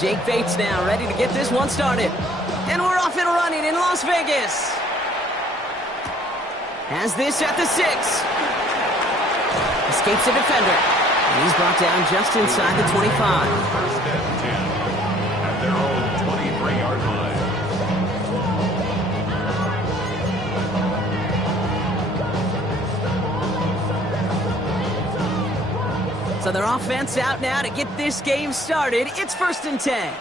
Jake Bates now ready to get this one started. And we're off and running in Las Vegas. Has this at the 6. Escapes a defender. And he's brought down just inside the 25. First and 10 at their own 23-yard line. So their offense out now to get this game started. It's 1st and 10.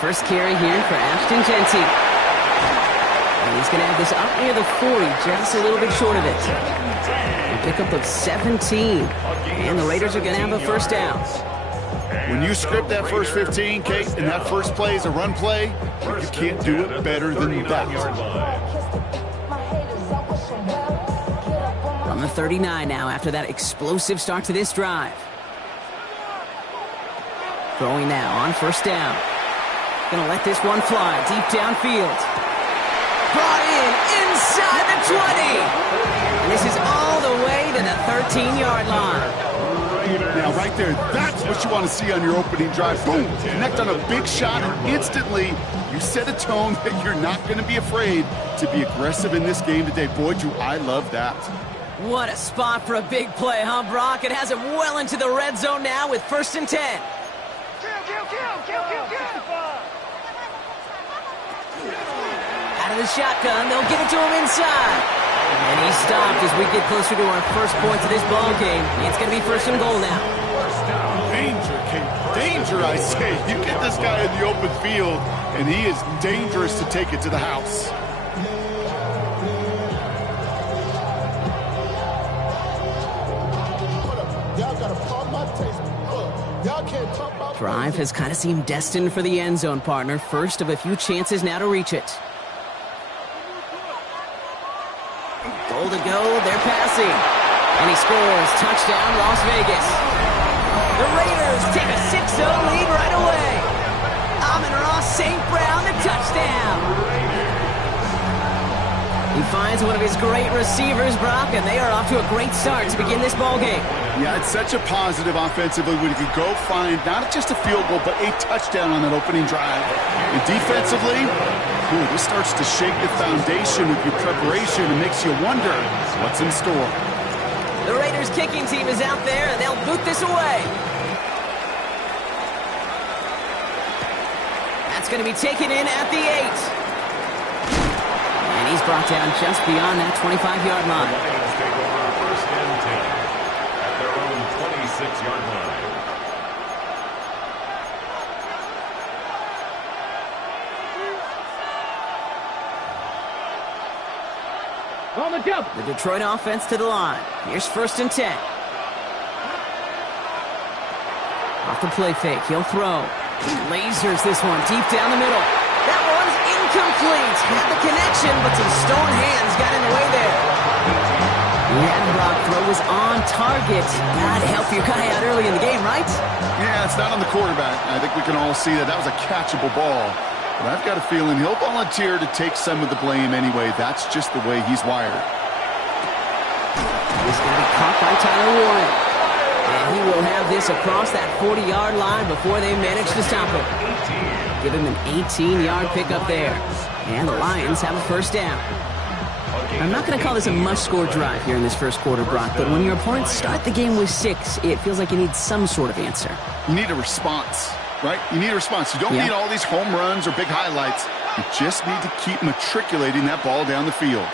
First carry here for Ashton Genty. And he's going to have this up near the 40, just a little bit short of it. A pickup of 17. And the Raiders are going to have a first down. When you script that first 15, Kate, and that first play is a run play, you can't do it better than that. From the 39 now after that explosive start to this drive. Throwing now on first down. Gonna let this one fly deep downfield. Brought in inside the 20. And this is all the way to the 13-yard line. Now right there, that's what you want to see on your opening drive. Boom! Connect on a big shot, and instantly you set a tone that you're not going to be afraid to be aggressive in this game today. Boy, do I love that. What a spot for a big play, huh, Brock? It has him well into the red zone now with 1st and 10. Out of the shotgun, they'll get it to him inside. And he's stopped as we get closer to our first points of this ball game. It's going to be 1st and goal now. Danger, Kate. Danger, I say. You get this guy in the open field, and he is dangerous to take it to the house. Drive has kind of seemed destined for the end zone, partner. First of a few chances now to reach it. Goal to go, they're passing. And he scores. Touchdown, Las Vegas. The Raiders take a 6-0 lead right away. Amon-Ra St. Brown, the touchdown. He finds one of his great receivers, Brock, and they are off to a great start to begin this ball game. Yeah, it's such a positive offensively when you can go find not just a field goal, but a touchdown on that opening drive. And defensively, this starts to shake the foundation of your preparation and makes you wonder what's in store. The Raiders kicking team is out there, and they'll boot this away. That's going to be taken in at the 8. And he's brought down just beyond that 25-yard line. First and 10 at their own 26-yard line. On the jump. The Detroit offense to the line. Here's 1st and 10. Off the play fake, he'll throw. Lasers this one deep down the middle. That one's incomplete. Had the connection, but some stone hands got in the way there. Yeah, Brock, throw was on target. God help your guy out early in the game, right? Yeah, it's not on the quarterback. I think we can all see that was a catchable ball. But I've got a feeling he'll volunteer to take some of the blame anyway. That's just the way he's wired. He's going to be caught by Tyler Warren. And he will have this across that 40-yard line before they manage to stop him. Give him an 18-yard pickup there. And the Lions have a first down. I'm not going to call this a must-score drive here in this first quarter, Brock, but when your opponents start the game with 6, it feels like you need some sort of answer. You need a response, right? You need a response. You don't need all these home runs or big highlights. You just need to keep matriculating that ball down the field.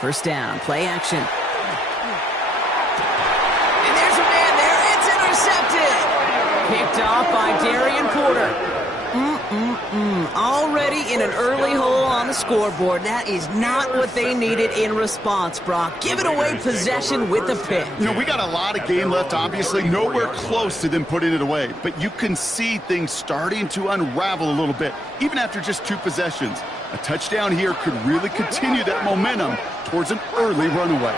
First down, play action. And there's a man there. It's intercepted. Picked off by Darian Porter. Already in an early hole on the scoreboard. That is not what they needed in response, Brock. Giving away possession with the pick. You know, we got a lot of game left, obviously. Nowhere close to them putting it away. But you can see things starting to unravel a little bit, even after just 2 possessions. A touchdown here could really continue that momentum towards an early runaway.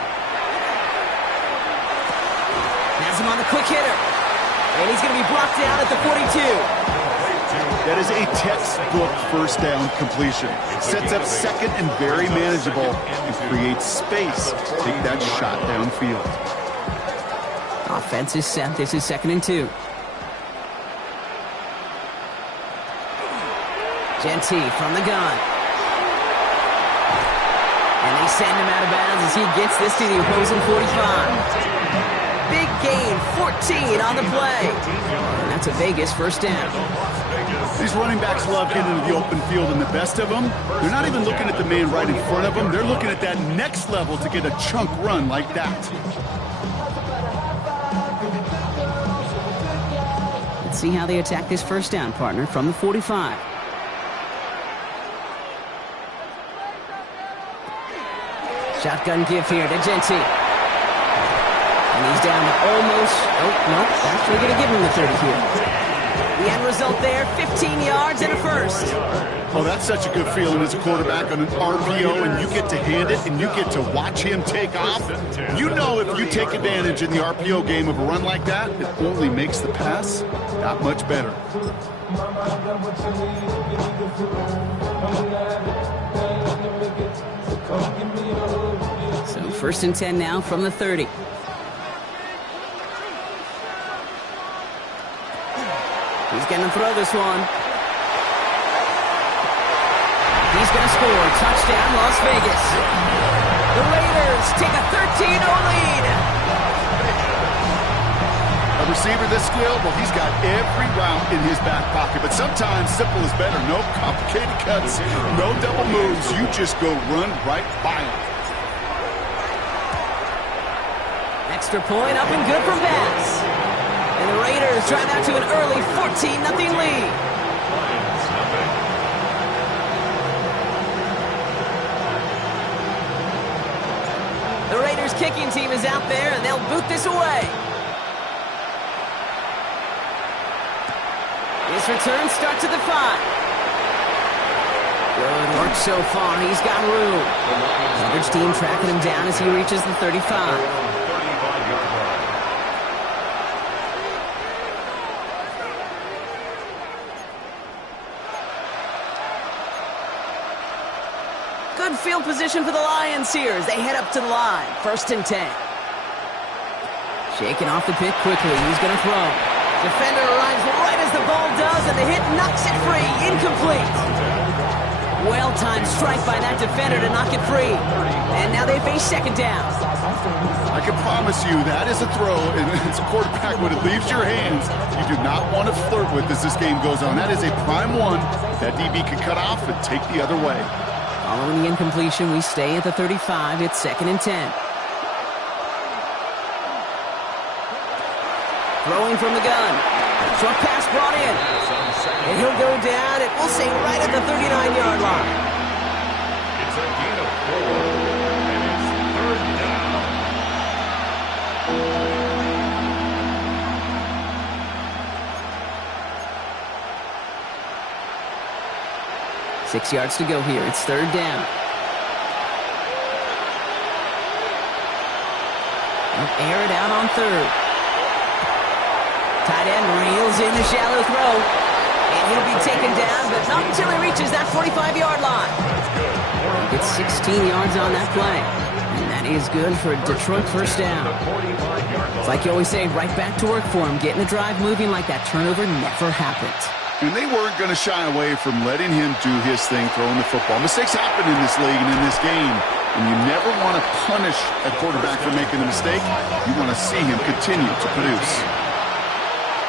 Has him on the quick hitter. And he's going to be brought down at the 42. That is a textbook first down completion. Sets up second and very manageable and creates space to take that shot downfield. Offense is set. This is 2nd and 2. Genty from the gun. And they send him out of bounds as he gets this to the opposing 45. Big gain, 14 on the play. And that's a Vegas first down. These running backs love getting into the open field, and the best of them, they're not even looking at the man right in front of them. They're looking at that next level to get a chunk run like that. Let's see how they attack this first down, partner, from the 45. Shotgun give here to Genty. And he's down to almost, actually going to give him the 30 here. The end result there, 15 yards and a first. Oh, that's such a good feeling as a quarterback on an RPO, and you get to hand it, and you get to watch him take off. You know if you take advantage in the RPO game of a run like that, it only makes the pass that much better. So 1st and 10 now from the 30. He's going to throw this one. He's going to score. Touchdown, Las Vegas. The Raiders take a 13-0 lead. A receiver this skilled, well, he's got every route in his back pocket. But sometimes simple is better. No complicated cuts, no double moves. You just go run right by him. Extra point up and good from Bass. And the Raiders drive out to an early 14-0 lead. The Raiders kicking team is out there, and they'll boot this away. This return starts at the 5. Good work so far. He's got room. Average team tracking him down as he reaches the 35. Good field position for the Lions here as they head up to the line. 1st and 10. Shaking off the pick quickly. He's going to throw. Defender arrives right as the ball does, and the hit knocks it free. Incomplete. Well-timed strike by that defender to knock it free. And now they face 2nd down. I can promise you that is a throw, and it's a quarterback when it leaves your hands. You do not want to flirt with as this game goes on. That is a prime one that DB can cut off and take the other way. Following the incompletion, we stay at the 35. It's 2nd and 10. Throwing from the gun. Short pass brought in. And he'll go down, and we'll say right at the 39-yard line. It's a gain of 4, and it's 3rd down. 6 yards to go here. It's 3rd down. They'll air it out on 3rd. Tight end reels in the shallow throw. And he'll be taken down, but not until he reaches that 45-yard line. He gets 16 yards on that play. And that is good for a Detroit first down. It's like you always say, right back to work for him. Getting the drive moving like that turnover never happened. And they weren't going to shy away from letting him do his thing, throwing the football. Mistakes happen in this league and in this game. And you never want to punish a quarterback for making a mistake. You want to see him continue to produce.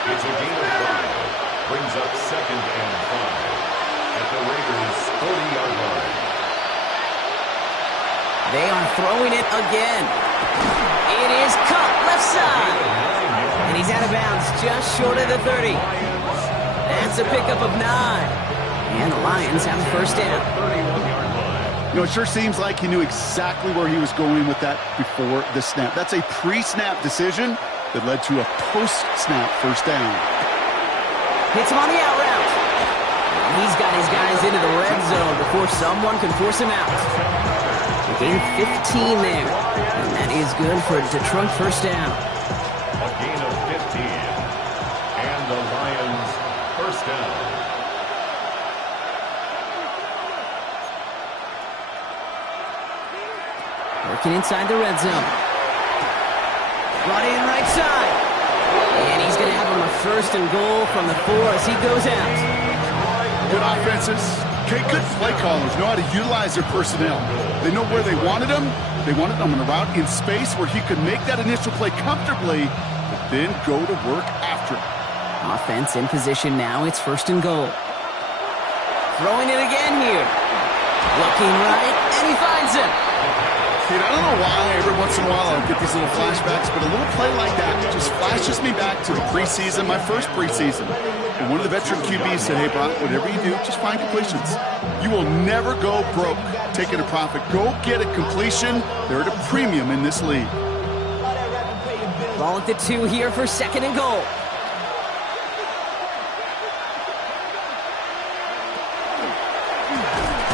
It's a gain of 5. Brings up 2nd and 5 at the Raiders' 40-yard line. They are throwing it again. It is caught left side. And he's out of bounds just short of the 30. That's a pickup of 9. And the Lions have a first down. You know, it sure seems like he knew exactly where he was going with that before the snap. That's a pre-snap decision that led to a post-snap first down. Hits him on the out route. And he's got his guys into the red zone before someone can force him out. A gain of 15 there. And that is good for a Detroit first down. A gain of 15. Working inside the red zone. Brought in right side. And he's going to have him a 1st and goal from the 4 as he goes out. Good offenses. Okay, good play callers know how to utilize their personnel. They know where they wanted him. They wanted him on a route in space where he could make that initial play comfortably, but then go to work after it. Offense in position now. It's 1st and goal. Throwing it again here. Looking right, and he finds him. Kid, I don't know why every once in a while I'll get these little flashbacks, but a little play like that just flashes me back to the preseason, my first preseason. And one of the veteran QBs said, hey, Brock, whatever you do, just find completions. You will never go broke taking a profit. Go get a completion. They're at a premium in this league. Ball at the 2 here for 2nd and goal.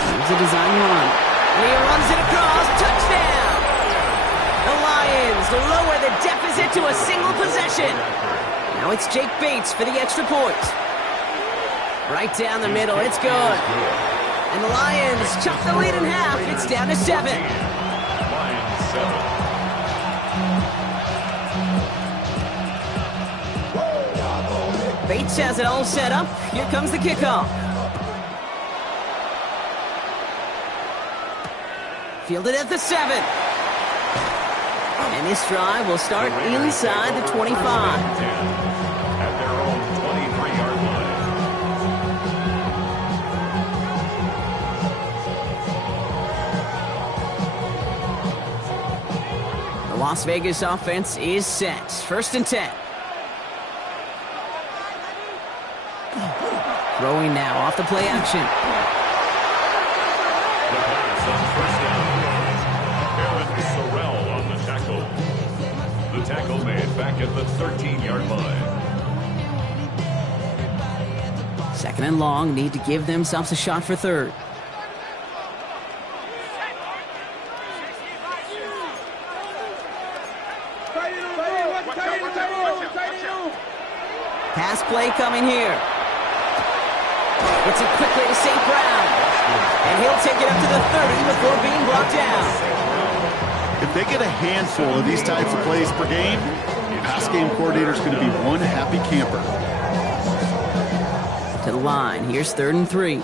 Here's a design run. And he runs it across. Touchdown! The Lions lower the deficit to a single possession. Now it's Jake Bates for the extra point. Right down the middle. It's good. And the Lions chop the lead in half. It's down to 7. Lions 7. Bates has it all set up. Here comes the kickoff. Fielded at the 7. And this drive will start inside the 25. At their own 23-yard line. The Las Vegas offense is set. 1st and 10. Throwing now off the play action. The pass on 1st down. Aaron Sorrell on the tackle. The tackle made back at the 13-yard line. 2nd and long. Need to give themselves a shot for 3rd. Pass play coming here. Gets it quickly to St. Brown. And he'll take it up to the 30 before being brought down. If they get a handful of these types of plays per game, the pass game coordinator is going to be one happy camper. To the line. Here's 3rd and 3.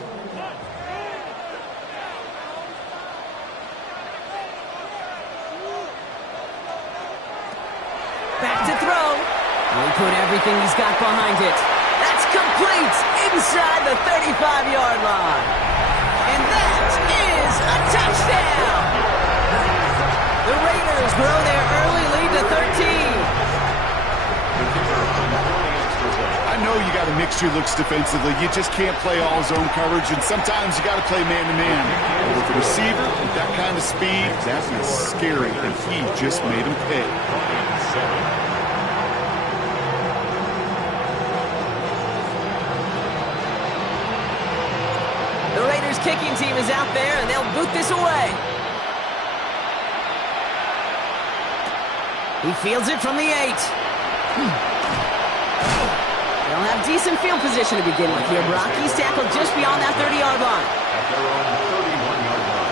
Back to throw. And he put everything he's got behind it. That's complete inside the 35-yard line. And that is a touchdown. The Raiders grow their early lead to 13. I know you got to mix your looks defensively. You just can't play all zone coverage, and sometimes you got to play man-to-man. But with the receiver, with that kind of speed, that is scary, and he just made him pay. The Raiders kicking team is out there, and they'll boot this away. He fields it from the 8. They'll have decent field position to begin with here, Brock. He's tackled just beyond that 30-yard line. At their own 31-yard line.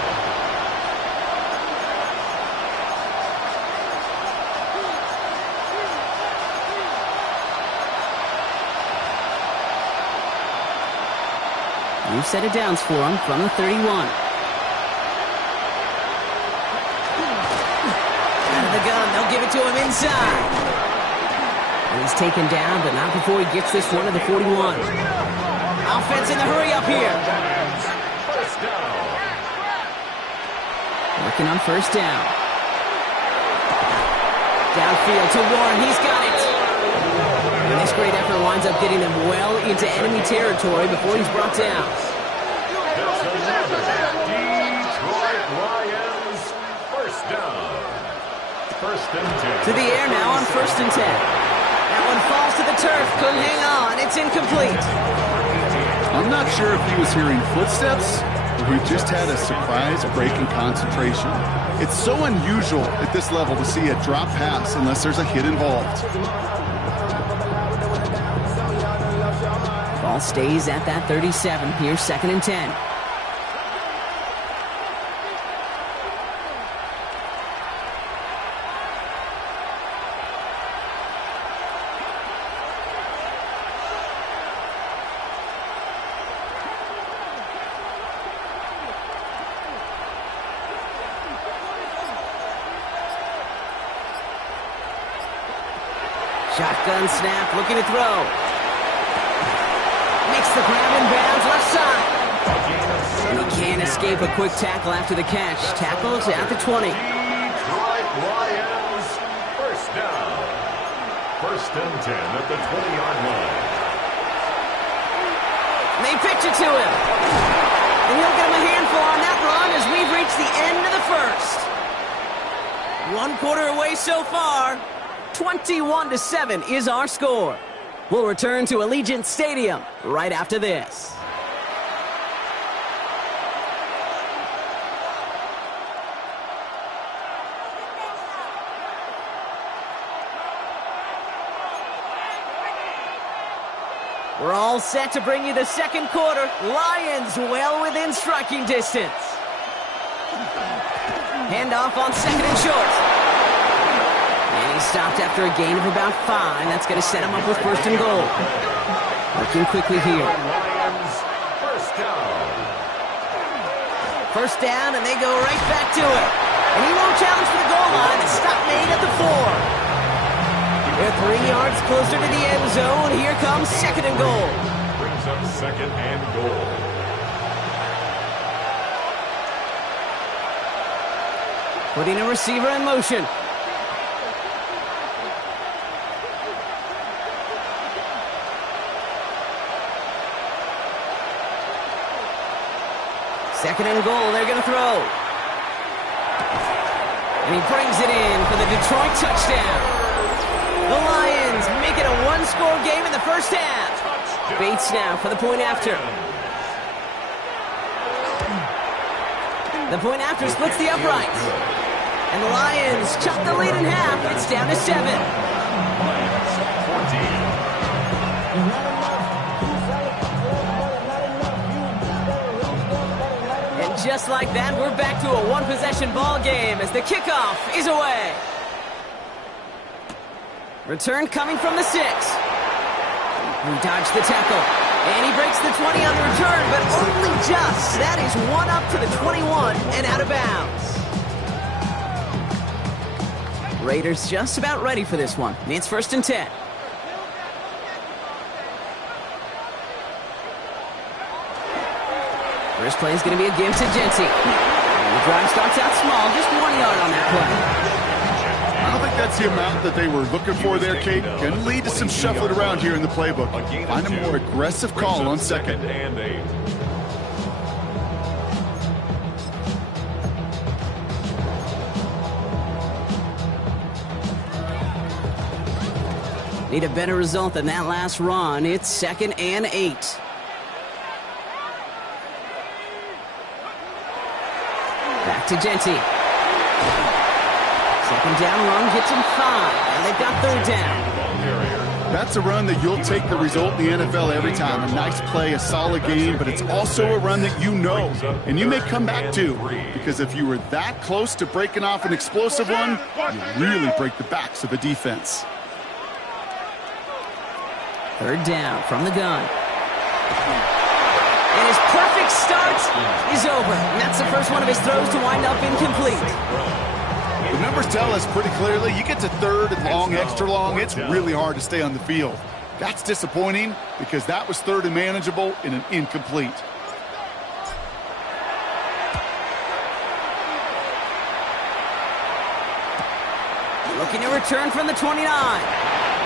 New set of downs for him from the 31. Out of the gun, they'll give it to him inside. And he's taken down, but not before he gets this one to the 41. Offense in the hurry up here. First down. Working on 1st down. Downfield to Warren, he's got it. And this great effort winds up getting them well into enemy territory before he's brought down. That's another Detroit Lions first down. 1st and 10. To the air now on 1st and 10. That one falls to the turf, couldn't hang on, it's incomplete. I'm not sure if he was hearing footsteps or he just had a surprise break in concentration. It's so unusual at this level to see a drop pass unless there's a hit involved. Ball stays at that 37. Here's 2nd and 10. Shotgun snap, looking to throw. Makes the grab in bounds, left side. And he can't escape a quick tackle after the catch. Tackles at the 20. Detroit Lions, first down. First and 10 at the 20-yard line. They pitch it to him. And he'll get him a handful on that run as we've reached the end of the first. 1 quarter away so far. 21-7 is our score. We'll return to Allegiant Stadium right after this. We're all set to bring you the second quarter. Lions well within striking distance. Handoff on second and short. And he stopped after a gain of about 5. That's going to set him up with first and goal. Working quickly here. Lions, first down. First down, and they go right back to it. And he won't challenge for the goal line. The stop made at the 4. They're 3 yards closer to the end zone. Here comes second and goal. Brings up second and goal. Putting a receiver in motion. Second and goal, they're going to throw. And he brings it in for the Detroit touchdown. The Lions make it a 1-score game in the first half. Bates now for the point after. The point after splits the uprights. And the Lions chop the lead in half. It's down to 7. Lions, 14. And just like that, we're back to a one-possession ball game as the kickoff is away. Return coming from the 6. He dodged the tackle. And he breaks the 20 on the return, but only just. That is 1 up to the 21 and out of bounds. Raiders just about ready for this one. It's first and 10. First play is going to be a give to Jency. And the drive starts out small, just 1 yard on that play. I don't think that's the amount that they were looking for there, Kate. Can lead to some shuffling around here in the playbook. Find a more aggressive call on second. And 8. Need a better result than that last run. It's second and 8. Back to Jency. Second down run gets him 5, and they've got third down. That's a run that you'll take the result in the NFL every time. A nice play, a solid game, but it's also a run that you know, and you may come back to, because if you were that close to breaking off an explosive one, you really break the backs of a defense. Third down from the gun. And his perfect start is over. And that's the first one of his throws to wind up incomplete. The numbers tell us pretty clearly, you get to third and long, extra long, it's really hard to stay on the field. That's disappointing because that was third and manageable in an incomplete. Looking to return from the 29.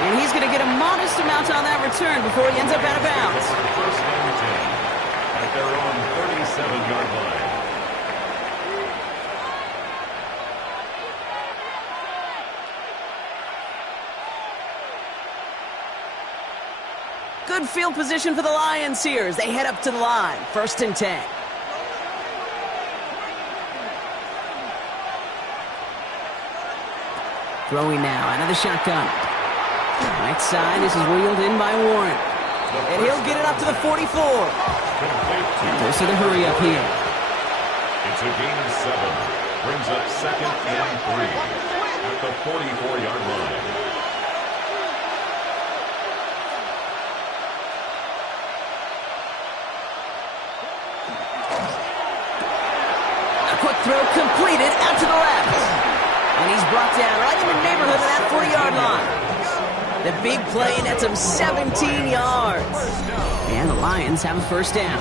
And he's going to get a modest amount on that return before he ends up out of bounds. First and 10 at their own 37-yard line. Good field position for the Lions here as they head up to the line. First and 10. Throwing now out of the shotgun. Right side, this is wheeled in by Warren. And he'll get it up to the 44. And goes to the hurry up here. It's a gain of 7. Brings up second and 3 at the 44-yard line. A quick throw completed out to the left. And he's brought down right in the neighborhood of that 40-yard line. The big play nets him 17 yards. And the Lions have a first down.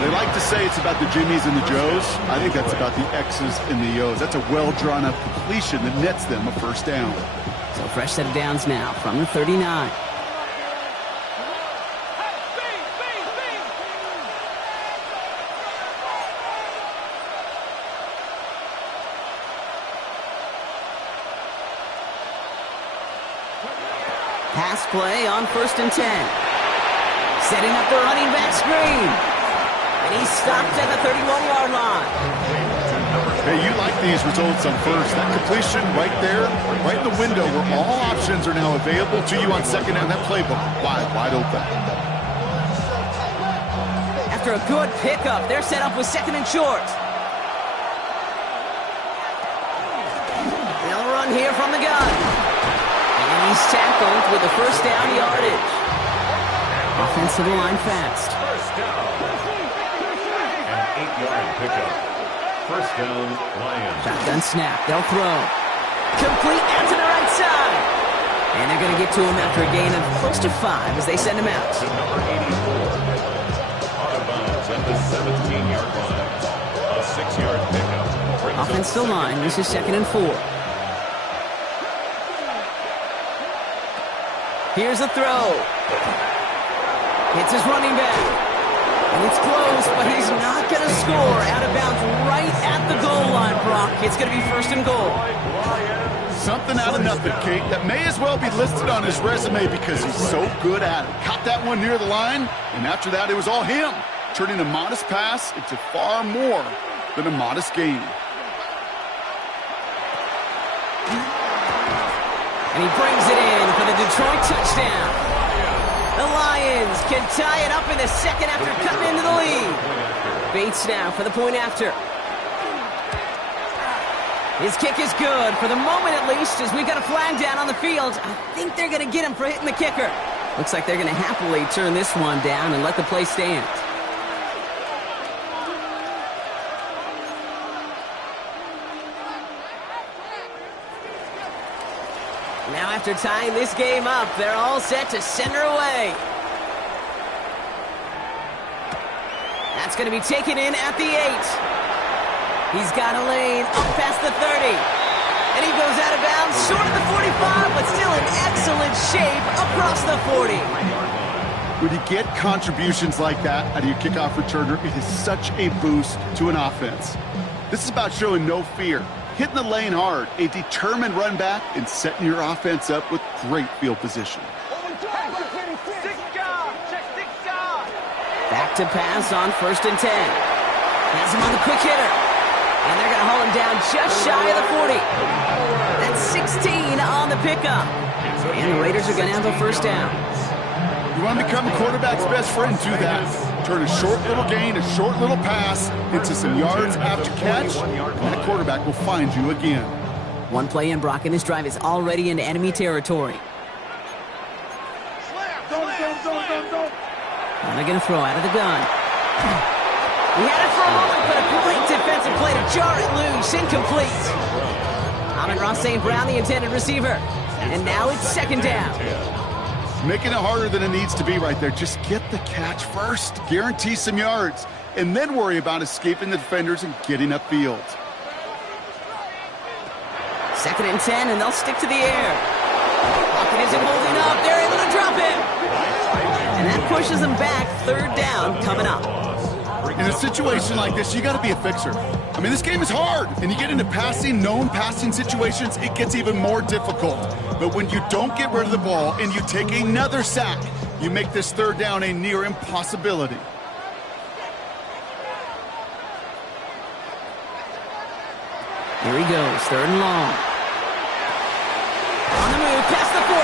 They like to say it's about the Jimmies and the Joes. I think that's about the X's and the O's. That's a well-drawn-up completion that nets them a first down. So fresh set of downs now from the 39. Pass play on 1st and 10. Setting up the running back screen. And he's stopped at the 31-yard line. Hey, you like these results on first. That completion right there, right in the window where all options are now available to you on second down. That playbook wide open. After a good pickup, they're set up with 2nd and short. They'll run here from the gun. And he's tackled with the first down yardage. Offensive line fast. First down. An 8-yard pickup. First down, Lions. Shotgun snap. They'll throw. Complete out to the right side. And they're going to get to him after a gain of close to 5 as they send him out. To number 84. Out of bounds at the 17-yard line. A 6-yard pickup. Offensive line. This is 2nd and 4. Here's a throw. Hits his running back. And it's close, but he's not going to score. Out of bounds right at the goal line, Brock. It's going to be 1st and goal. Something out of nothing, Kate. That may as well be listed on his resume because he's so good at it. Caught that one near the line, and after that, it was all him. Turning a modest pass into far more than a modest gain. And he brings it in for the Detroit touchdown. The Lions can tie it up in the second after cutting into the lead. Bates now for the point after. His kick is good, for the moment at least, as we've got a flag down on the field. I think they're going to get him for hitting the kicker. Looks like they're going to happily turn this one down and let the play stand. Now after tying this game up, they're all set to send her away. That's going to be taken in at the 8. He's got a lane up past the 30. And he goes out of bounds short of the 45, but still in excellent shape across the 40. When you get contributions like that out of your kickoff returner, it is such a boost to an offense. This is about showing no fear, hitting the lane hard, a determined run back, and setting your offense up with great field position. Back to pass on 1st and 10. Has him on the quick hitter. And they're going to haul him down just shy of the 40. That's 16 on the pickup. And the Raiders are going to have a first down. You want to become a quarterback's best friend, do that. Turn a short little gain, a short little pass into some yards after catch, and that quarterback will find you again. One play in, Brock, and this drive is already into enemy territory. And they're going to throw out of the gun. He had it for a moment, but a great defensive play to jar it loose. Incomplete. Amon-Ra St. Brown, the intended receiver. And now it's 2nd down. Making it harder than it needs to be right there. Just get the catch first. Guarantee some yards. And then worry about escaping the defenders and getting upfield. 2nd and 10, and they'll stick to the air. Pocket isn't holding up. They're able to drop it. And that pushes them back. 3rd down coming up. In a situation like this, you got to be a fixer. I mean, this game is hard, and you get into known passing situations, it gets even more difficult. But when you don't get rid of the ball and you take another sack, you make this 3rd down a near impossibility. Here he goes, 3rd and long. On the move, past the 40.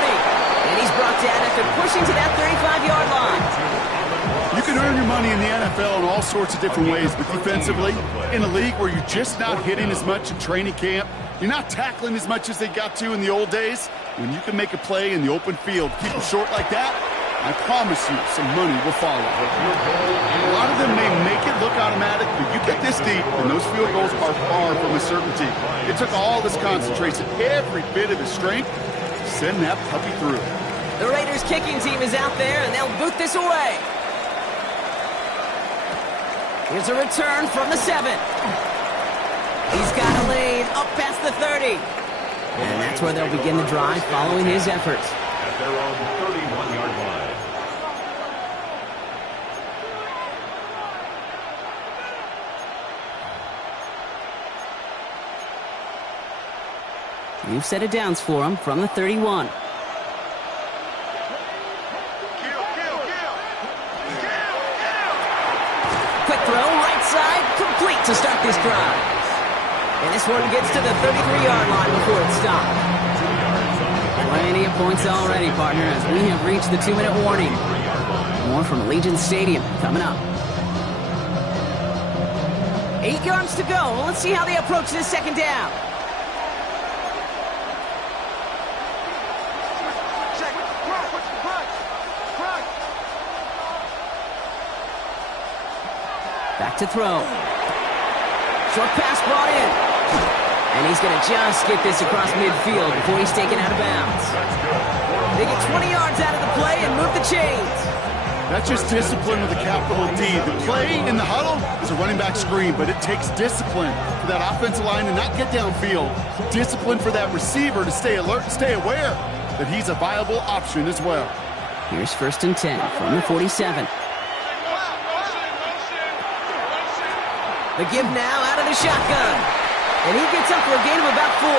And he's brought down after pushing to that 35-yard line. You can earn your money in the NFL in all sorts of different ways, but defensively, in a league where you're just not hitting as much in training camp, you're not tackling as much as they got to in the old days, when you can make a play in the open field, keep them short like that, I promise you some money will follow. A lot of them may make it look automatic, but you get this deep, and those field goals are far from a certainty. It took all this concentration, every bit of his strength, Send that puppy through. The Raiders kicking team is out there, and they'll boot this away. Here's a return from the 7. He's got a lane up past the 30. And that's where they'll begin the drive following his efforts. At their own 31-yard line. New set of downs for him from the 31. Quick throw, right side, complete to start this drive. And this one gets to the 33-yard line before it stops. Plenty of points already, partner, as we have reached the 2-minute warning. More from Allegiant Stadium coming up. 8 yards to go. Well, let's see how they approach this second down. Back to throw. Short pass brought in. And he's going to just get this across midfield before he's taken out of bounds. They get 20 yards out of the play and move the chains. That's just discipline with a capital D. The play in the huddle is a running back screen, but it takes discipline for that offensive line to not get downfield. Discipline for that receiver to stay alert and stay aware that he's a viable option as well. Here's 1st and 10 from the 47. The give now out of the shotgun. And he gets up for a gain of about 4.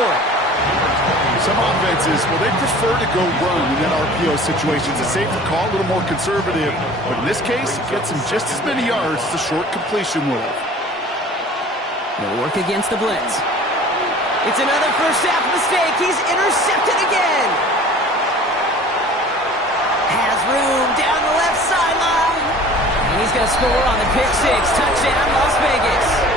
Some offenses, well, they prefer to go run in that RPO situation. It's a safer call, a little more conservative. But in this case, it gets him just as many yards as a short completion would have. They'll work against the blitz. It's another first half mistake. He's intercepted again. Has room down the left sideline. And he's going to score on the pick six. Touchdown, Las Vegas.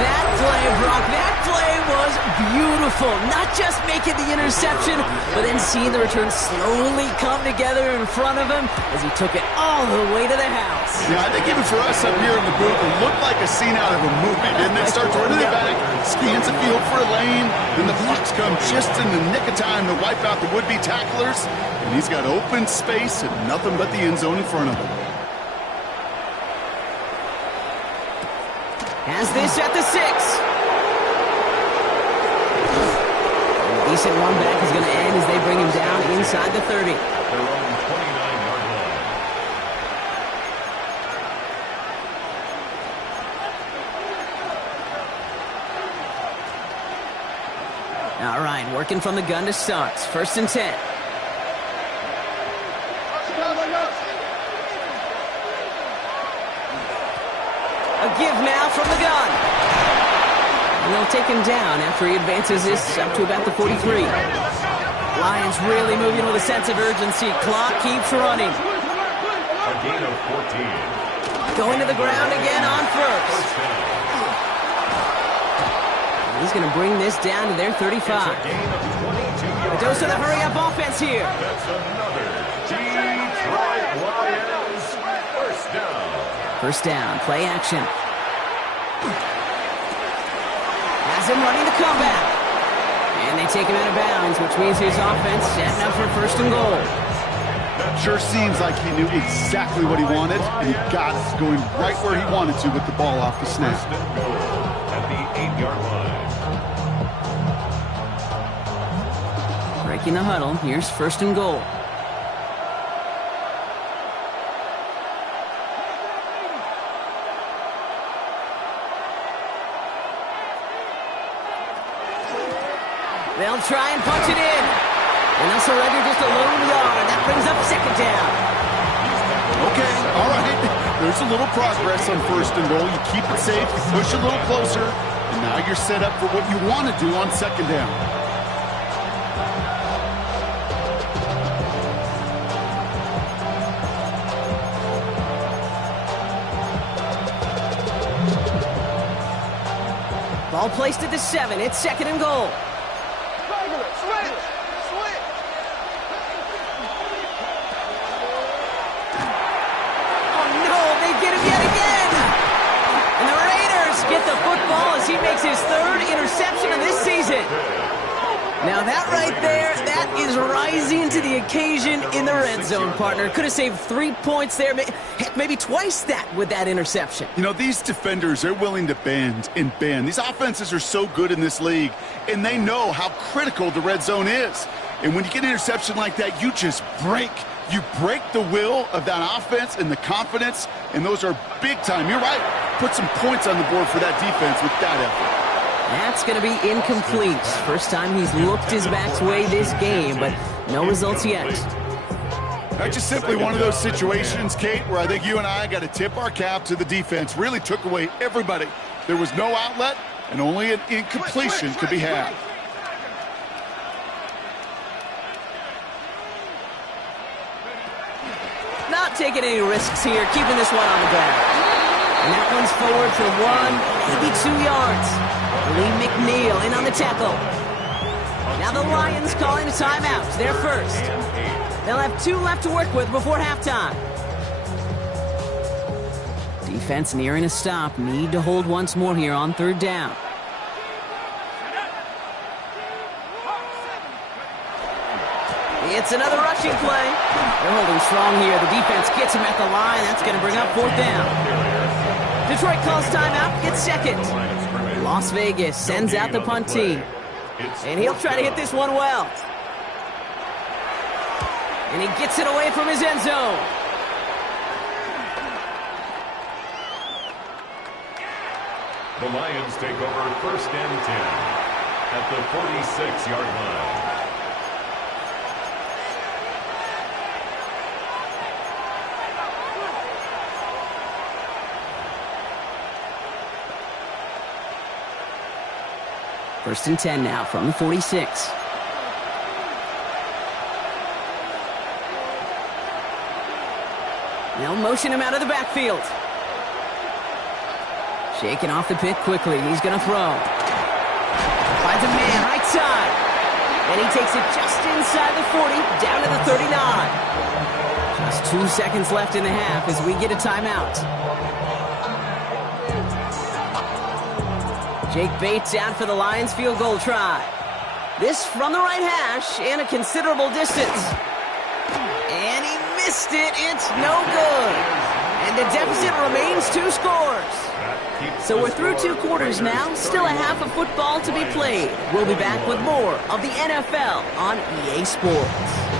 That play, Brock, that play was beautiful. Not just making the interception, but then seeing the return slowly come together in front of him as he took it all the way to the house. Yeah, I think even for us up here in the booth, it looked like a scene out of a movie, didn't it? Starts running it back, scans the field for a lane, then the blocks come just in the nick of time to wipe out the would-be tacklers, and he's got open space and nothing but the end zone in front of him. Has this at the 6. And a decent run back is going to end as they bring him down inside the 30. Their own 29-yard line. All right, working from the gun to start. 1st and 10. A give now from the gun. And they'll take him down after he advances this up to about the 43. Lions really moving with a sense of urgency. Clock keeps running. A gain of 14. Going to the ground again on 1st. He's going to bring this down to their 35. A dose of the hurry-up offense here. That's another Detroit Lions first down. First down, play action. Has him running the comeback. And they take him out of bounds, which means his offense setting up for 1st and goal. Sure seems like he knew exactly what he wanted, and he got it, going right where he wanted to with the ball off the snap. First and goal at the 8-yard line. Breaking the huddle, here's 1st and goal. They'll try and punch it in. And they'll surrender just a lone yard. That brings up 2nd down. Okay, all right. There's a little progress on 1st and goal. You keep it safe, you push a little closer, and now you're set up for what you want to do on 2nd down. Ball placed at the 7. It's 2nd and goal. Get the football as he makes his 3rd interception of this season. Now that right there, that is rising to the occasion in the red zone, partner. Could have saved 3 points there, heck, maybe twice that with that interception. You know, these defenders, they're willing to bend and bend. These offenses are so good in this league, and they know how critical the red zone is. And when you get an interception like that, you just break. You break the will of that offense and the confidence, and those are big time. You're right. Put some points on the board for that defense with that effort. That's going to be incomplete. First time he's looked his back's way this game, but no results yet. That's just simply one of those situations, Kate, where I think you and I got to tip our cap to the defense. Really took away everybody. There was no outlet, and only an incompletion could be had. Not taking any risks here, keeping this one on the ground. And that one's forward for 1, maybe 2 yards. Lee McNeil in on the tackle. Now the Lions calling a timeout. They're first. They'll have 2 left to work with before halftime. Defense nearing a stop. Need to hold once more here on 3rd down. It's another rushing play. They're holding strong here. The defense gets him at the line. That's going to bring up 4th down. Detroit calls timeout. It's second. Las Vegas sends out the punt team. And he'll try to hit this one well. And he gets it away from his end zone. The Lions take over 1st and 10 at the 46-yard line. First and 10 now from the 46. They'll motion him out of the backfield. Shaking off the pick quickly. He's going to throw. Finds a man right side. And he takes it just inside the 40, down to the 39. Just 2 seconds left in the half as we get a timeout. Jake Bates out for the Lions field goal try. This from the right hash and a considerable distance. And he missed it. It's no good. And the deficit remains 2 scores. So we're through 2 quarters now. Still a half of football to be played. We'll be back with more of the NFL on EA Sports.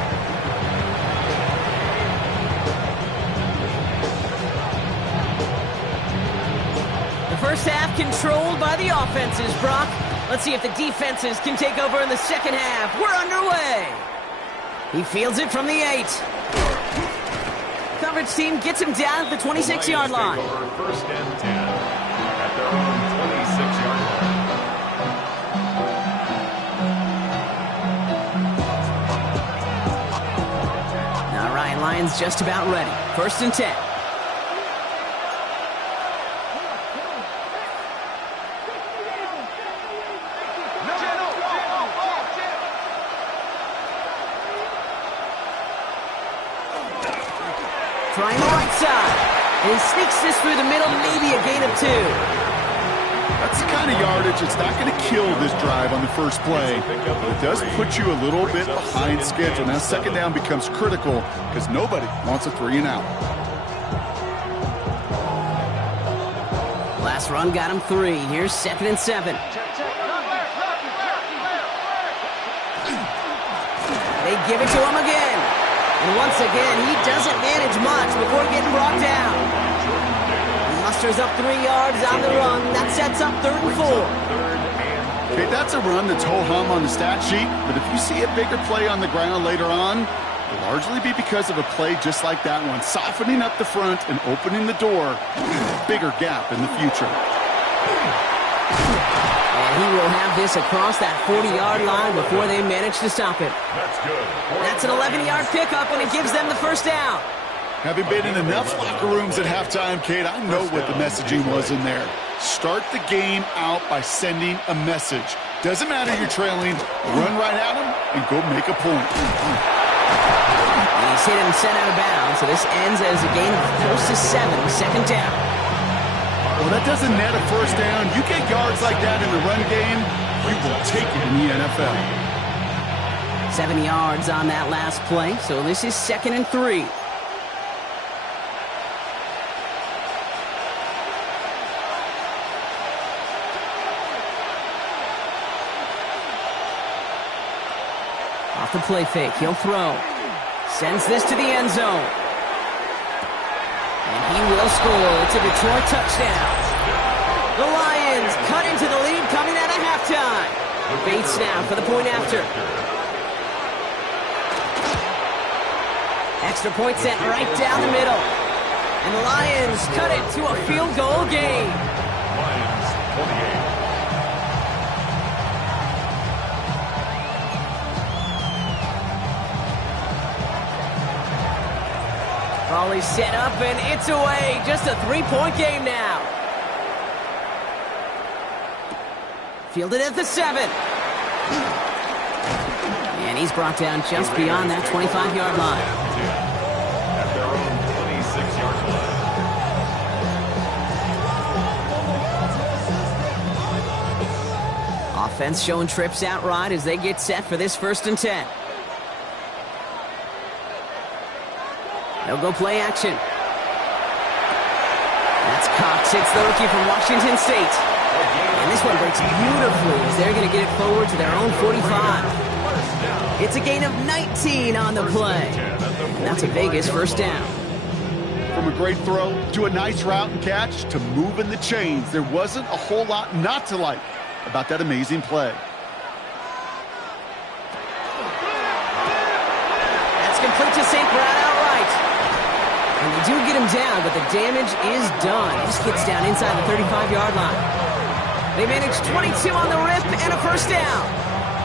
First half controlled by the offenses, Brock. Let's see if the defenses can take over in the second half. We're underway. He fields it from the 8. Coverage team gets him down at the 26-yard line. First and 10 at their own 26-yard line. All right, Lions just about ready. First and 10. Trying the right side. And he sneaks this through the middle, maybe a gain of 2. That's the kind of yardage that's not going to kill this drive on the first play. But it does put you a little bit behind schedule. Now second down becomes critical because nobody wants a 3 and out. Last run got him 3. Here's 2nd and 7. They give it to him again. And once again, he doesn't manage much before getting brought down. He musters up 3 yards on the run. That sets up 3rd and 4. Okay, that's a run that's ho-hum on the stat sheet, but if you see a bigger play on the ground later on, it'll largely be because of a play just like that one, softening up the front and opening the door to a bigger gap in the future. And he will have this across that 40-yard line before they manage to stop him. That's good. That's an 11-yard pickup, and it gives them the first down. Having been in enough locker rooms at halftime, Kate, I know what the messaging was in there. Start the game out by sending a message. Doesn't matter you're trailing, run right at him and go make a point. And he's hit him sent out of bounds, so this ends as a gain of close to 7, second down. Well, that doesn't net a first down. You get yards like that in the run game, you will take it in the NFL. 7 yards on that last play, so this is 2nd and 3. Off the play fake, he'll throw. Sends this to the end zone. And he will score. It's a Detroit touchdown. The Lions cut into the lead coming out of halftime. Bates now for the point after. Extra point sent right down the middle. And the Lions cut it to a field goal game. Lions 28. Crawley set up and it's away. Just a 3-point game now. Fielded at the 7. And he's brought down just beyond that 25-yard line. At their own 26-yard line. Offense showing trips out right as they get set for this 1st and 10. They'll go play action. That's Cox. It's the rookie from Washington State. And this one breaks beautifully as they're going to get it forward to their own 45. It's a gain of 19 on the play. And that's a Vegas 1st down. From a great throw to a nice route and catch to moving the chains, there wasn't a whole lot not to like about that amazing play. That's complete to St. Brown outright. And they do get him down, but the damage is done. This gets down inside the 35-yard line. They manage 22 on the rip and a 1st down.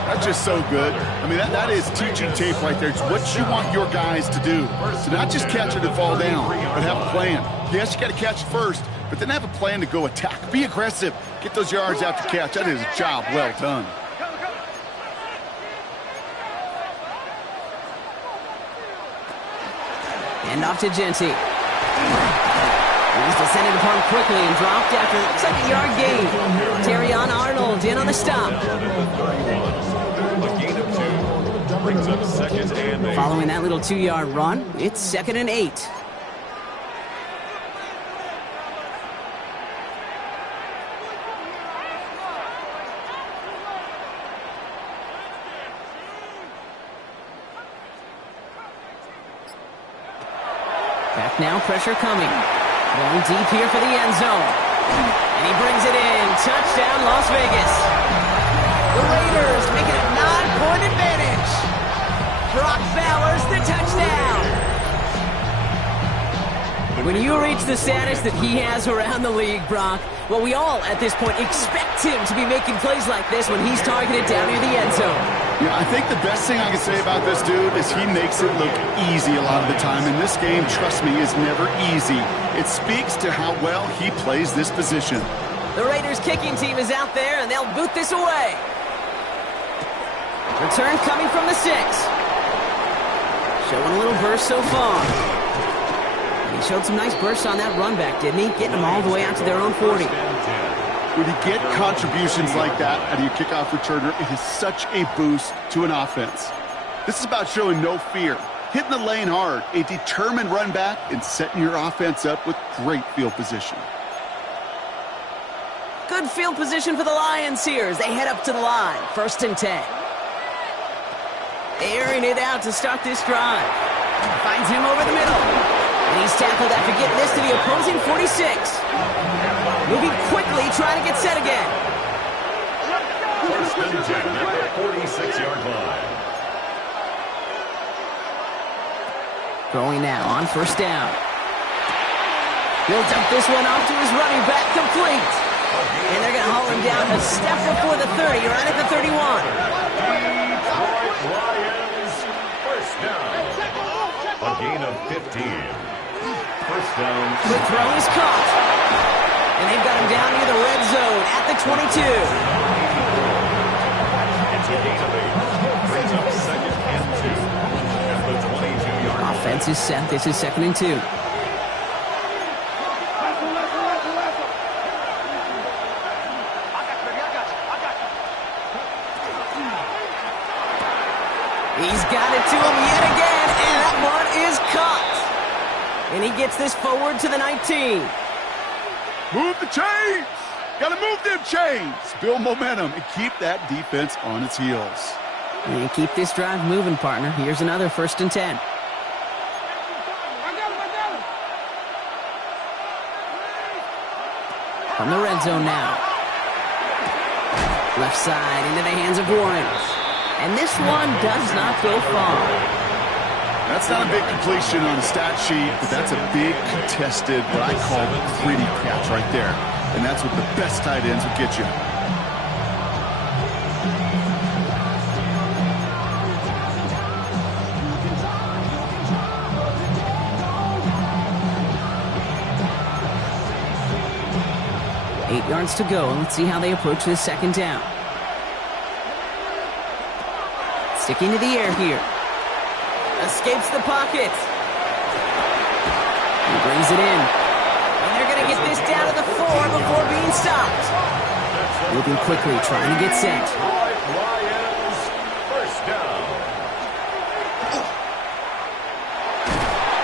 That's just so good. I mean, that is teaching tape right there. It's what you want your guys to do. So not just catch it and fall down, but have a plan. Yes, you got to catch it first, but then have a plan to go attack. Be aggressive. Get those yards after catch. That is a job well done. And off to Genty. He's descended upon quickly and dropped after, looks like a yard gain. Terrion Arnold in on the stop. A gain of 2. Brings up 2nd and 8. Following that little 2-yard run, it's 2nd and 8. Back now, pressure coming. Going deep here for the end zone. And he brings it in. Touchdown, Las Vegas. The Raiders make it a 9-point advantage. Brock Bowers, the touchdown. When you reach the status that he has around the league, Brock, well, we all at this point expect him to be making plays like this when he's targeted down near the end zone. Yeah, I think the best thing I can say about this dude is he makes it look easy a lot of the time. And this game, trust me, is never easy. It speaks to how well he plays this position. The Raiders kicking team is out there, and they'll boot this away. Return coming from the 6. Showing a little burst so far. He showed some nice bursts on that run back, didn't he? Getting them all the way out to their own 40. When you get contributions like that out of your kickoff returner, it is such a boost to an offense. This is about showing no fear, hitting the lane hard, a determined run back, and setting your offense up with great field position. Good field position for the Lions here as they head up to the line. 1st and 10. Airing it out to start this drive. Finds him over the middle. And he's tackled after getting this to the opposing 46. Moving quickly, trying to get set again. 1st and 10 at the 46-yard line. Throwing now on 1st down. He'll dump this one off to his running back, complete. And they're going to haul him down a step before the 30, right at the 31. Detroit Lions, 1st down. A gain of 15. 1st down. The throw is caught. And they've got him down near the red zone at the 22. It's a gain of 8. Brings up 2nd and 2 at the 22-yard line. Offense is set. This is 2nd and 2. He's got it to him yet again, and that one is caught. And he gets this forward to the 19. Move the chains! Gotta move them chains! Build momentum and keep that defense on its heels. And keep this drive moving, partner. Here's another 1st and 10. From the red zone now. Left side into the hands of Warren. And this one does not go far. That's not a big completion on a stat sheet, but that's a big contested, what I call gritty catch right there. And that's what the best tight ends will get you. Eight yards to go, and let's see how they approach this 2nd down. Sticking to the air here. Escapes the pocket. He brings it in. And they're going to get this down to the 4 before being stopped. Moving quickly, trying to get set. Lions, 1st down.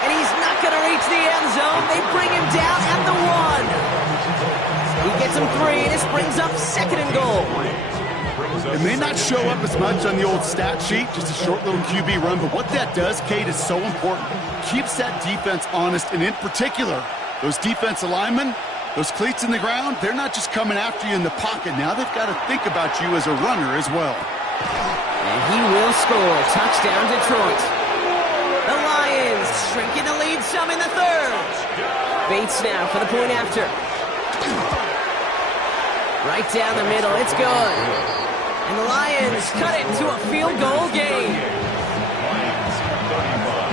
And he's not going to reach the end zone. They bring him down at the 1. He gets him 3, and this brings up 2nd and goal. It may not show up as much on the old stat sheet, just a short little QB run, but what that does, Kate, is so important. Keeps that defense honest, and in particular, those defensive linemen, those cleats in the ground, they're not just coming after you in the pocket. Now they've got to think about you as a runner as well. And he will score. Touchdown, Detroit. The Lions shrinking the lead some in the 3rd. Bates now for the point after. Right down the middle, it's good. And the Lions cut it to a field goal game. Lions, 35.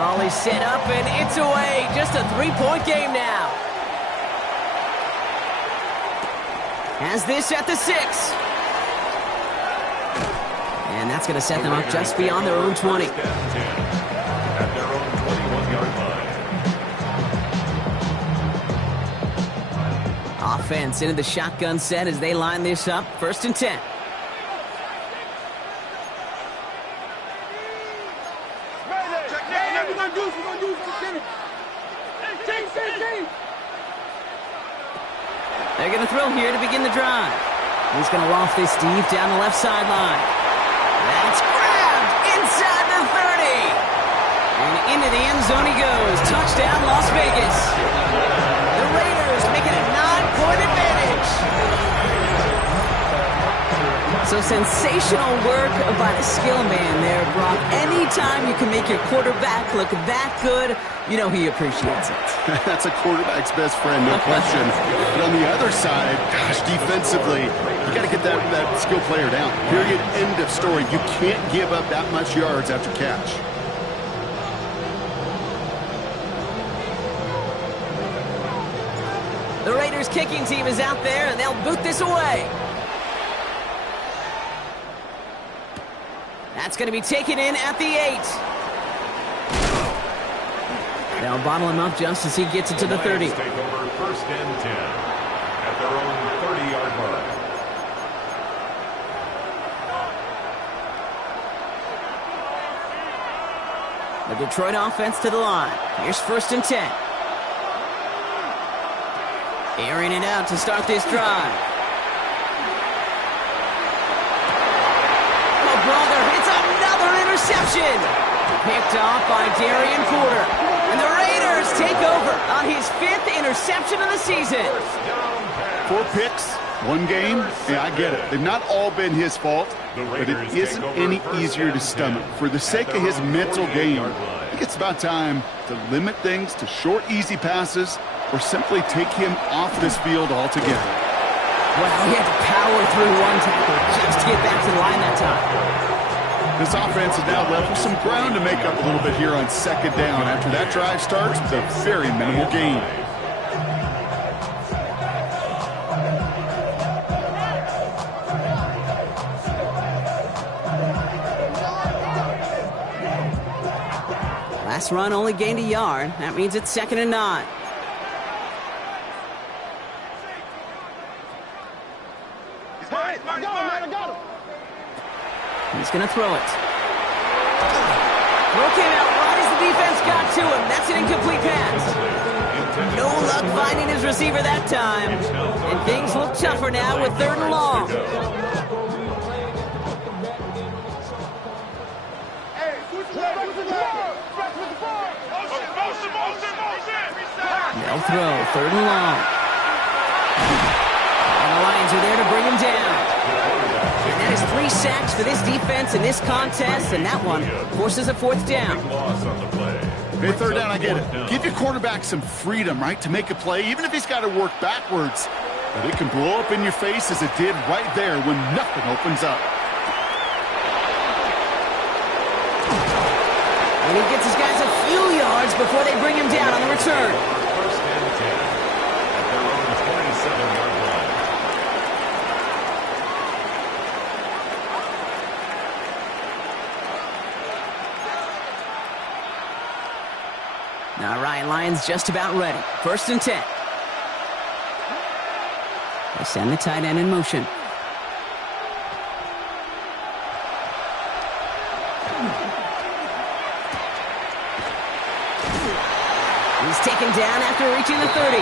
Ollie set up, and it's away. Just a 3-point game now. Has this at the 6. And that's going to set them up just beyond their own 20. At their own 21-yard line. Offense into the shotgun set as they line this up. 1st and 10. They're going to throw here to begin the drive. He's going to loft this deep down the left sideline. That's grabbed inside the 30. And into the end zone he goes. Touchdown, Las Vegas. The Raiders make it a 9-point advantage. So sensational work by the skill man there, Brock. Anytime you can make your quarterback look that good, you know he appreciates it. That's a quarterback's best friend, no question. But on the other side, gosh, defensively, you got to get that skill player down. Period, end of story. You can't give up that much yards after catch. The Raiders kicking team is out there, and they'll boot this away. That's going to be taken in at the 8. They'll bottle him up just as he gets it to the 30. Take over 1st and 10 at their own 30-yard mark. The Detroit offense to the line. Here's 1st and 10. Airing it out to start this drive. Oh, brother, it's another interception. Picked off by Darian Porter. And the Raiders take over on his 5th interception of the season. 4 picks, 1 game. Yeah, I get it. They've not all been his fault, but it isn't any easier to stomach. For the sake of his mental game, I think it's about time to limit things to short, easy passes or simply take him off this field altogether. Well, he had to power through one tackle just to get back to the line that time. This offense is now left with some ground to make up a little bit here on 2nd down. After that drive starts, it's a very minimal gain. Last run only gained a yard. That means it's 2nd and 9. He's going to throw it. Throw came out right as the defense got to him. That's an incomplete pass. No luck finding his receiver that time. And things look tougher now with 3rd and long. They'll throw, 3rd and long. And the Lions are there to bring him down. And that is 3 sacks for this defense in this contest, and that one forces a 4th down. Hey, 3rd down, I get it. Give your quarterback some freedom, right, to make a play, even if he's got to work backwards. But it can blow up in your face as it did right there when nothing opens up. And he gets his guys a few yards before they bring him down on the return. First and 10 at their own 27-yard line. All right, Lions just about ready. 1st and 10. They send the tight end in motion. He's taken down after reaching the 30.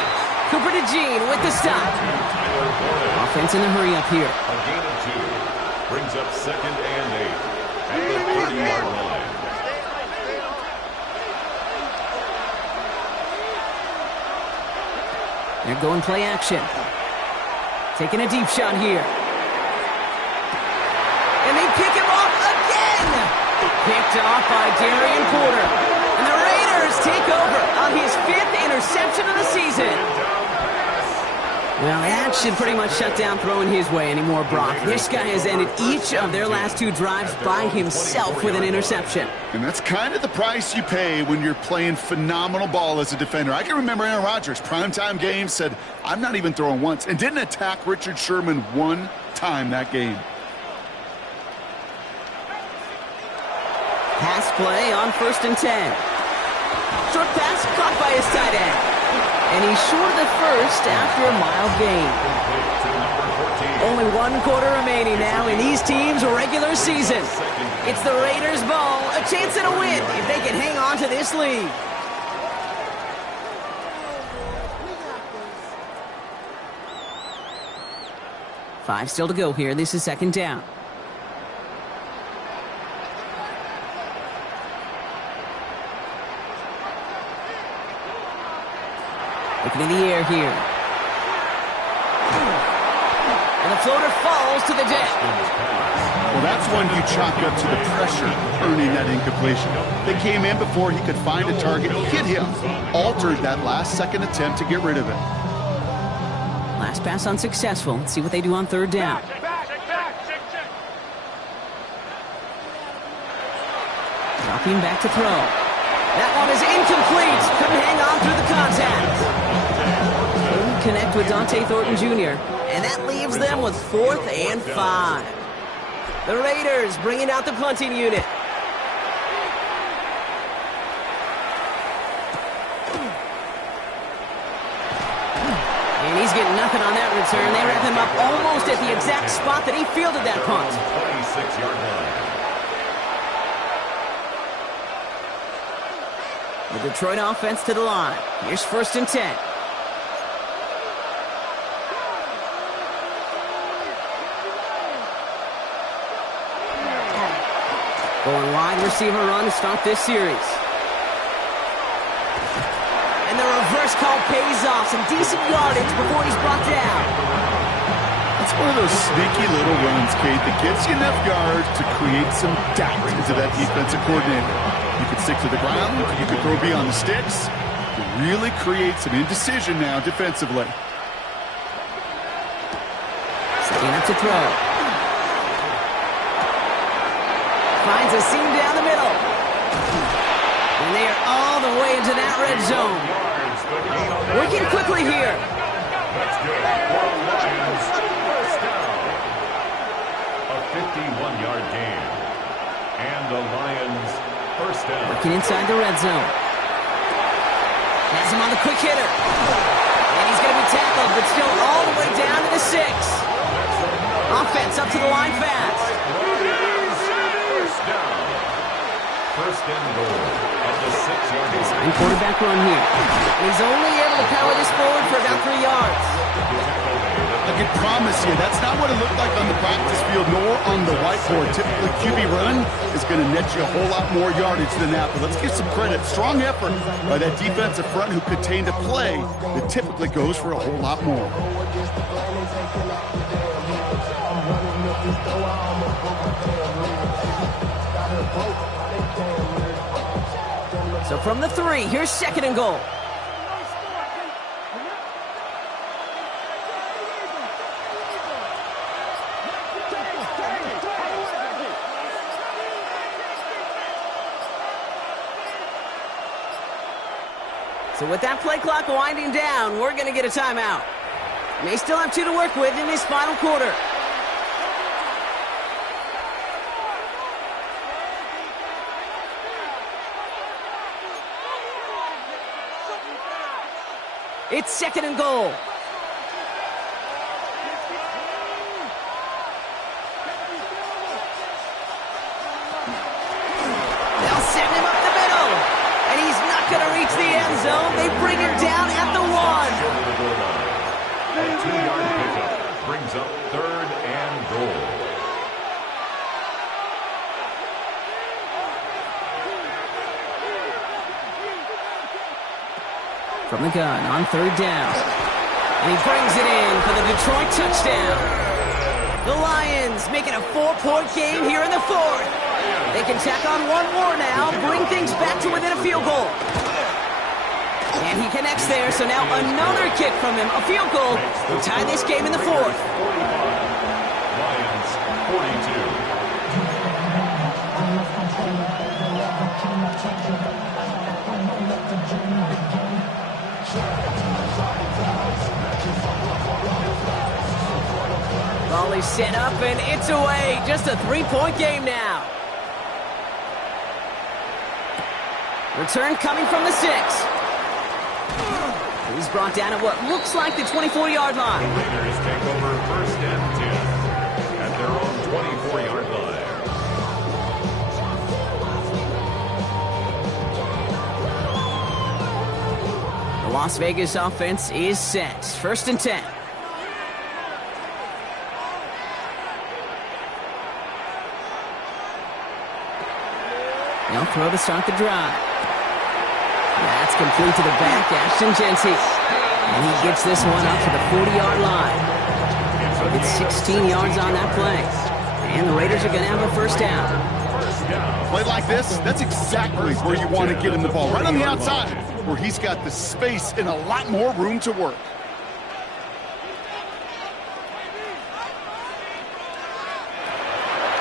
Cooper DeJean with the stop. Offense in the hurry up here. A gain of 2 brings up 2nd and 8 at the 30-yard line. They're going play action. Taking a deep shot here. And they pick him off again! Picked off by Darian Porter. And the Raiders take over on his 5th interception of the season. Well, that should pretty much shut down throwing his way anymore, Brock. This guy has ended each of their last 2 drives by himself with an interception. And that's kind of the price you pay when you're playing phenomenal ball as a defender. I can remember Aaron Rodgers, primetime game, said, I'm not even throwing once, and didn't attack Richard Sherman 1 time that game. Pass play on 1st and 10. Short pass caught by his tight end. And he's short of the first after a mild gain. Only 1 quarter remaining now in these teams' regular season. It's the Raiders' ball, a chance at a win if they can hang on to this lead. Five still to go here. This is 2nd down. Looking in the air here. And the floater falls to the deck. Well, that's one you chalk up to the pressure, earning that incompletion. They came in before he could find a target, hit him, altered that last-second attempt to get rid of it. Last pass unsuccessful. Let's see what they do on 3rd down. Dropping back to throw. That one is incomplete. Couldn't hang on through the contact. Couldn't connect with Dante Thornton Jr. And that leaves them with 4th and 5. The Raiders bringing out the punting unit. And he's getting nothing on that return. They wrap him up almost at the exact spot that he fielded that punt. 26-yard line. The Detroit offense to the line. Here's 1st and 10. Going wide receiver run to start this series. And the reverse call pays off. Some decent yardage before he's brought down. That's one of those sneaky little runs, Kate, that gets you enough yards to create some doubt into that defensive coordinator. You could stick to the ground, you could throw beyond the sticks. You really create some indecision now defensively. Setting up to throw. Finds a seam down the middle. And they are all the way into that red zone. Working quickly here. That's good. For Lions, first down. A 51-yard gain. And the Lions first down. Working inside the red zone. Has him on the quick hitter. And he's going to be tackled, but still all the way down to the 6. Offense up to the line fast. First down. First and goal at the 6-yard line. And quarterback run here. And he's only able to power this forward for about 3 yards. I can promise you, that's not what it looked like on the practice field nor on the whiteboard. Typically, QB run is going to net you a whole lot more yardage than that. But let's give some credit. Strong effort by that defensive front who contained a play that typically goes for a whole lot more. So from the 3, here's 2nd and goal. So with that play clock winding down, we're going to get a timeout. May still have 2 to work with in this final quarter. It's 2nd and goal. They'll send him up the middle. And he's not going to reach the end zone. They bring him down at the 1. A 2-yard pickup brings up 3rd and goal. From the gun on 3rd down. And he brings it in for the Detroit touchdown. The Lions making a 4-point game here in the 4th. They can tack on 1 more now, bring things back to within a field goal. And he connects there, so now another kick from him, a field goal, will tie this game in the 4th. Lions 42. Volley set up, and it's away. Just a 3-point game now. Return coming from the 6. He's brought down at what looks like the 24-yard line. The Raiders take over 1st and 10 at their own 24-yard line. The Las Vegas offense is set. 1st and 10. They'll throw to start the drive. That's complete to the back, Ashton Genty. And he gets this one up to the 40-yard line. It's 16 yards on that play. And the Raiders are going to have a 1st down. Play like this, that's exactly where you want to get him the ball. Right on the outside, where he's got the space and a lot more room to work.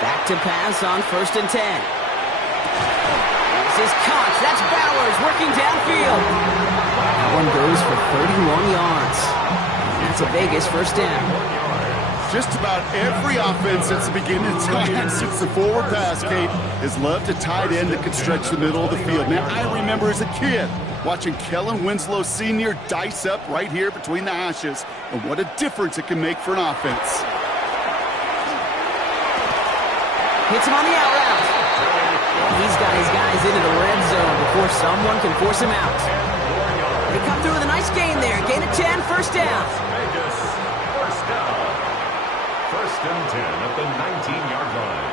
Back to pass on 1st and 10. This is Cox. That's Bowers working downfield. That one goes for 31 yards. That's a Vegas 1st down. Just about every offense that's the beginning of time since the forward pass, Kate, has loved a tight end that can stretch the middle of the field. Now, I remember as a kid watching Kellen Winslow Sr. dice up right here between the hashes, and what a difference it can make for an offense. Hits him on the out route. He's got his guys into the red zone before someone can force him out. They come through with a nice gain there. Gain of 10, 1st down. Vegas, 1st down. 1st and 10 at the 19-yard line.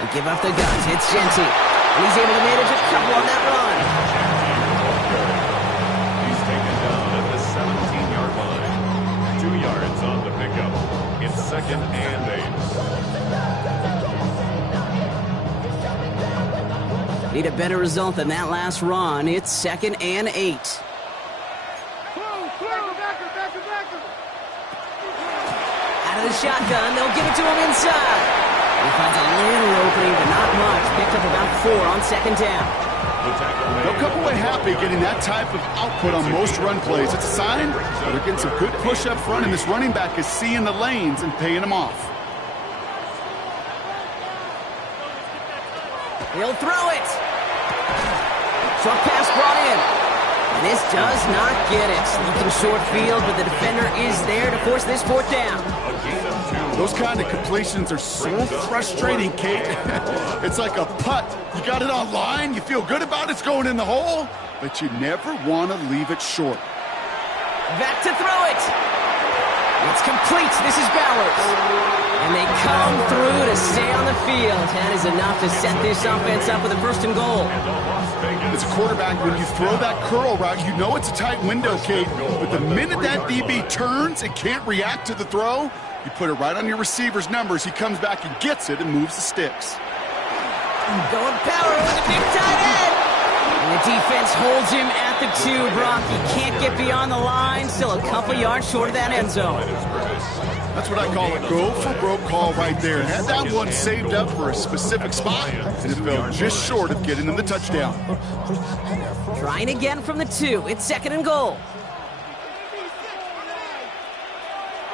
They give up the guns. It's Genty. And he's able to manage a couple on that run. He's taken down at the 17-yard line. 2 yards on the pickup. It's 2nd and 8. Need a better result than that last run. It's 2nd and 8. Out of the shotgun, they'll give it to him inside. He finds a little opening, but not much. Picked up about 4 on 2nd down. They'll come away happy getting that type of output on most run plays. It's a sign that they're getting some good push up front, and this running back is seeing the lanes and paying them off. He'll throw it. Short pass brought in. This does not get it. Looking short field, but the defender is there to force this fourth down. Those kind of completions are so frustrating, Kate. It's like a putt. You got it on line, you feel good about it's going in the hole, but you never want to leave it short. Back to throw it. It's complete. This is Bowers. And they come through to stay on the field. That is enough to set this offense up with a 1st and goal. As a quarterback, when you throw that curl route, you know it's a tight window, Kate. But the minute that DB turns and can't react to the throw, you put it right on your receiver's numbers. He comes back and gets it and moves the sticks. Going power with a big tight end. And the defense holds him at the 2, Brock. He can't get beyond the line. Still a couple yards short of that end zone. That's what I call a go-for-broke call right there. Had that one saved up for a specific spot, and it fell just short of getting them the touchdown. Trying again from the 2. It's 2nd and goal.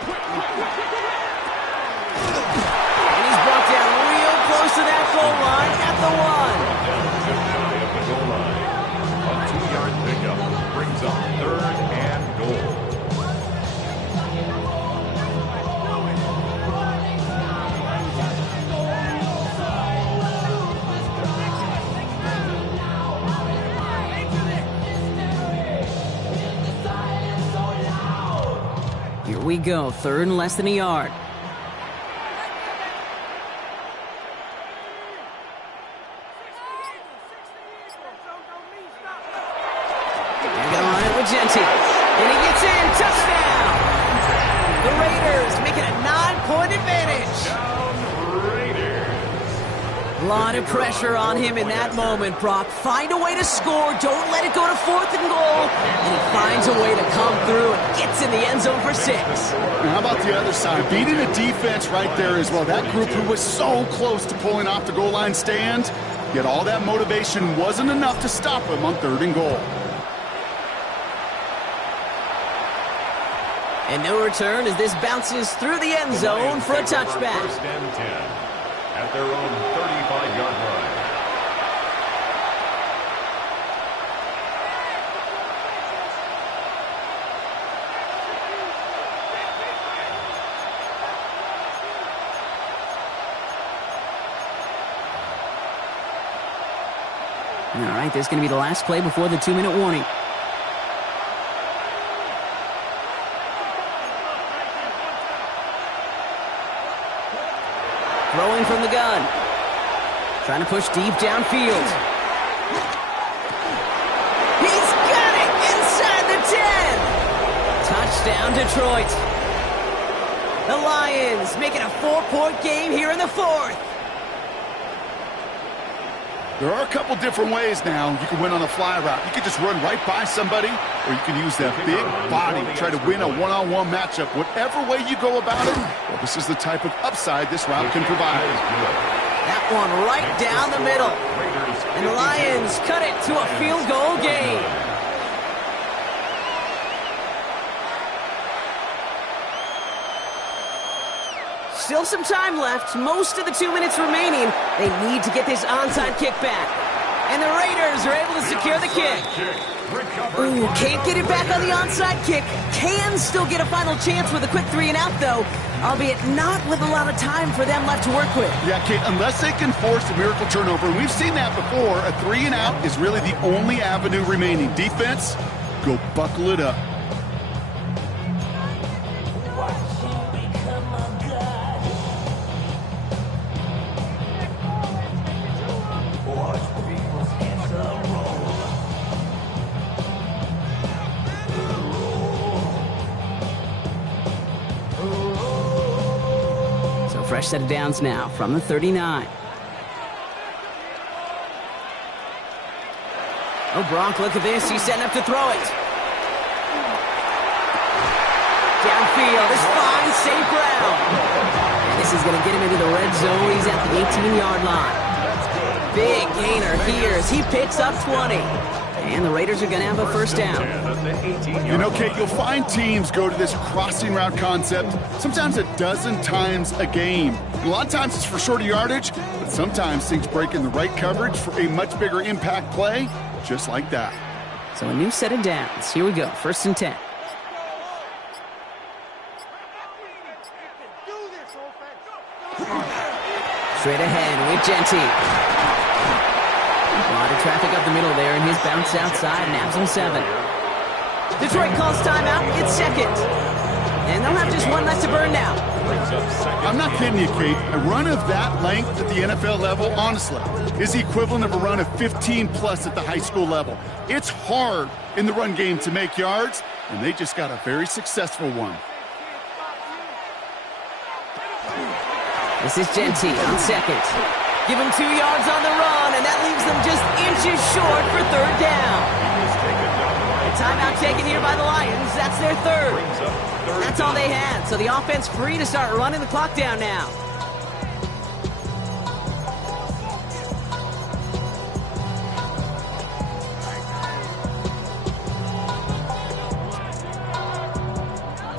And he's brought down real close to that goal line at the 1. A 2-yard pickup brings up 3rd and goal. Here we go, 3rd and less than a yard. They're gonna run it with Genty. And he gets in, touchdown! The Raiders making a 9-point advantage. A lot of pressure on him in that moment, Brock. Find a way to score. Don't let it go to 4th and goal. And he finds a way to come through and gets in the end zone for 6. Now, how about the other side? Beating the defense right there as well. That group who was so close to pulling off the goal line stand, yet all that motivation wasn't enough to stop him on 3rd and goal. And no return as this bounces through the end zone for a touchback. 1st and 10 at their own 35-yard line. All right, this is going to be the last play before the 2-minute warning. Throwing from the gun. Trying to push deep downfield. He's got it inside the 10. Touchdown, Detroit. The Lions making a 4-point game here in the 4th. There are a couple different ways now. You can win on a fly route. You can just run right by somebody, or you can use that big body to try to win a one-on-one matchup. Whatever way you go about it, well, this is the type of upside this route can provide. That one right down the middle. And the Lions cut it to a field goal game. Still some time left. Most of the 2 minutes remaining. They need to get this onside kick back. And the Raiders are able to secure the kick. Ooh, can't get it back on the onside kick. Can still get a final chance with a quick 3-and-out, though, albeit not with a lot of time for them left to work with. Yeah, Kate, unless they can force a miracle turnover, and we've seen that before, a 3-and-out is really the only avenue remaining. Defense, go buckle it up. Fresh set of downs now from the 39. Oh, Bronk, look at this. He's setting up to throw it. Downfield, this fine, safe ground. And this is going to get him into the red zone. He's at the 18-yard line. Big gainer here as he picks up 20. And the Raiders are going to have a first down. You know, Kate, you'll find teams go to this crossing route concept sometimes a dozen times a game. A lot of times it's for shorter yardage, but sometimes things break in the right coverage for a much bigger impact play, just like that. So a new set of downs. Here we go, 1st and 10. Straight ahead with Genty. A lot of traffic up the middle there, and his bounce outside nabs him 7. Detroit calls timeout. It's 2nd. And they'll have just 1 left to burn now. I'm not kidding you, Kate. A run of that length at the NFL level, honestly, is the equivalent of a run of 15-plus at the high school level. It's hard in the run game to make yards, and they just got a very successful one. This is Genty on 2nd. Give him 2 yards on the run, and that leaves them just inches short for 3rd down. A timeout taken here by the Lions. That's their 3rd. That's all they had, so the offense free to start running the clock down now.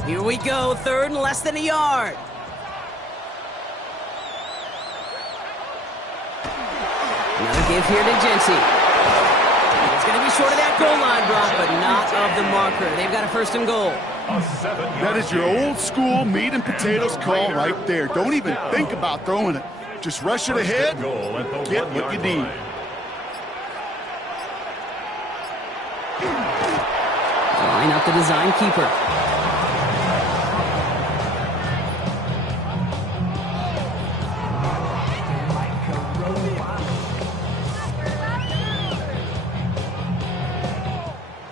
Here we go, 3rd and less than a yard. Another give here to Genty. It's going to be short of that goal line, Brock, but not of the marker. They've got a 1st and goal. That is your old school meat and potatoes call right there. Don't even think about throwing it. Just rush it ahead, get what you need. Line up the design keeper.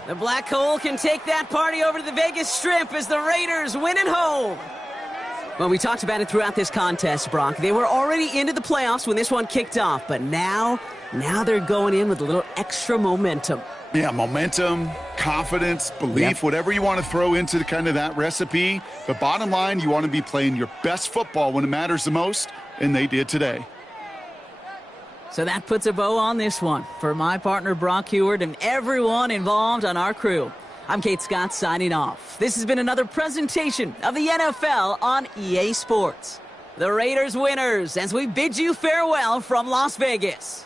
The Black Hole can take that party over to the Vegas Strip as the Raiders win at home. Well, we talked about it throughout this contest, Brock. They were already into the playoffs when this one kicked off, but now they're going in with a little extra momentum. Yeah, momentum, confidence, belief, whatever you want to throw into kind of that recipe. But bottom line, you want to be playing your best football when it matters the most, and they did today. So that puts a bow on this one. For my partner, Brock Heward, and everyone involved on our crew, I'm Kate Scott signing off. This has been another presentation of the NFL on EA Sports. The Raiders winners as we bid you farewell from Las Vegas.